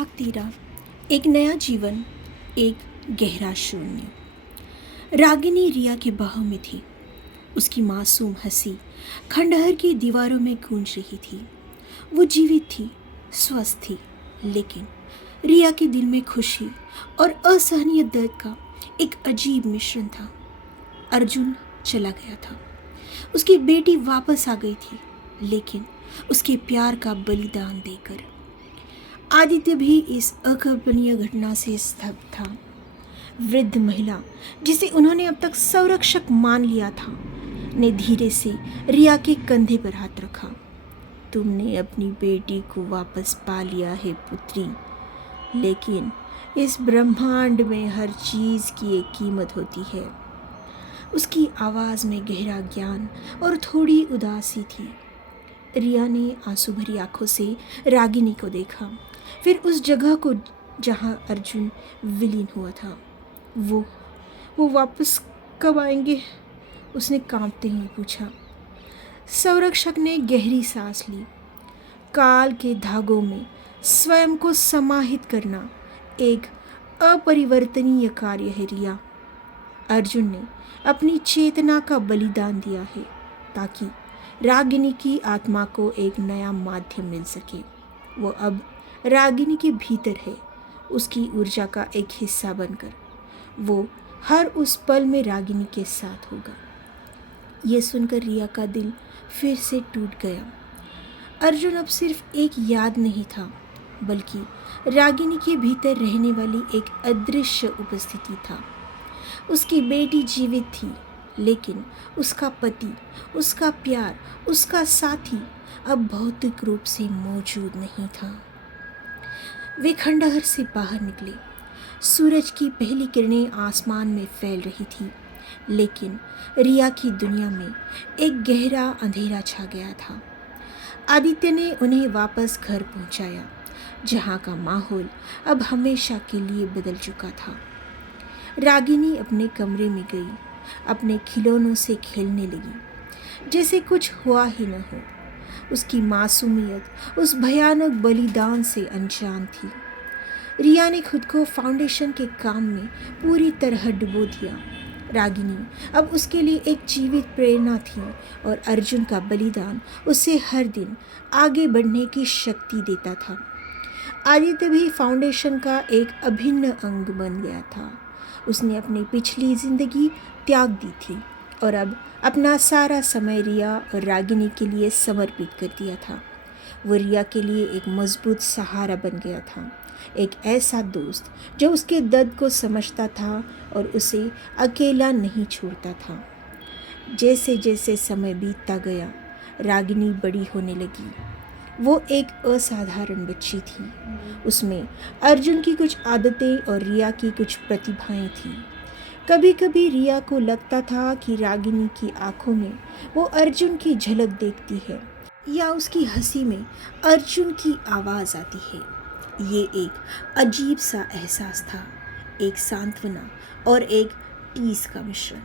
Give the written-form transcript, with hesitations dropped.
भाग तेरा, एक नया जीवन, एक गहरा शून्य। रागिनी रिया के बाहों में थी। उसकी मासूम हंसी खंडहर की दीवारों में गूंज रही थी। वो जीवित थी, स्वस्थ थी, लेकिन रिया के दिल में खुशी और असहनीय दर्द का एक अजीब मिश्रण था। अर्जुन चला गया था। उसकी बेटी वापस आ गई थी, लेकिन उसके प्यार का बलिदान देकर। आदित्य भी इस अकल्पनीय घटना से स्तब्ध था। वृद्ध महिला, जिसे उन्होंने अब तक संरक्षक मान लिया था, ने धीरे से रिया के कंधे पर हाथ रखा। तुमने अपनी बेटी को वापस पा लिया है पुत्री, लेकिन इस ब्रह्मांड में हर चीज की एक कीमत होती है। उसकी आवाज में गहरा ज्ञान और थोड़ी उदासी थी। रिया ने आंसू भरी आंखों से रागिनी को देखा, फिर उस जगह को जहां अर्जुन विलीन हुआ था। वो वापस कब आएंगे? उसने कांपते हुए पूछा। संरक्षक ने गहरी सांस ली। काल के धागों में स्वयं को समाहित करना एक अपरिवर्तनीय कार्य है रिया। अर्जुन ने अपनी चेतना का बलिदान दिया है ताकि रागिनी की आत्मा को एक नया माध्यम मिल सके। वो अब रागिनी के भीतर है, उसकी ऊर्जा का एक हिस्सा बनकर। वो हर उस पल में रागिनी के साथ होगा। ये सुनकर रिया का दिल फिर से टूट गया। अर्जुन अब सिर्फ एक याद नहीं था, बल्कि रागिनी के भीतर रहने वाली एक अदृश्य उपस्थिति था। उसकी बेटी जीवित थी, लेकिन उसका पति, उसका प्यार, उसका साथी अब भौतिक रूप से मौजूद नहीं था। वे खंडहर से बाहर निकले। सूरज की पहली किरणें आसमान में फैल रही थी, लेकिन रिया की दुनिया में एक गहरा अंधेरा छा गया था। आदित्य ने उन्हें वापस घर पहुंचाया, जहां का माहौल अब हमेशा के लिए बदल चुका था। रागिनी अपने कमरे में गई, अपने खिलौनों से खेलने लगी, जैसे कुछ हुआ ही न हो। उसकी मासूमियत उस भयानक बलिदान से अनजान थी। रिया ने खुद को फाउंडेशन के काम में पूरी तरह डुबो दिया। रागिनी अब उसके लिए एक जीवित प्रेरणा थी और अर्जुन का बलिदान उसे हर दिन आगे बढ़ने की शक्ति देता था। आदित्य भी फाउंडेशन का एक अभिन्न अंग बन गया था। उसने अपनी पिछली जिंदगी त्याग दी थी और अब अपना सारा समय रिया और रागिनी के लिए समर्पित कर दिया था। वो रिया के लिए एक मजबूत सहारा बन गया था, एक ऐसा दोस्त जो उसके दर्द को समझता था और उसे अकेला नहीं छोड़ता था। जैसे जैसे समय बीतता गया, रागिनी बड़ी होने लगी। वो एक असाधारण बच्ची थी। उसमें अर्जुन की कुछ आदतें और रिया की कुछ प्रतिभाएं थीं। कभी कभी रिया को लगता था कि रागिनी की आंखों में वो अर्जुन की झलक देखती है, या उसकी हंसी में अर्जुन की आवाज़ आती है। ये एक अजीब सा एहसास था, एक सांत्वना और एक टीस का मिश्रण।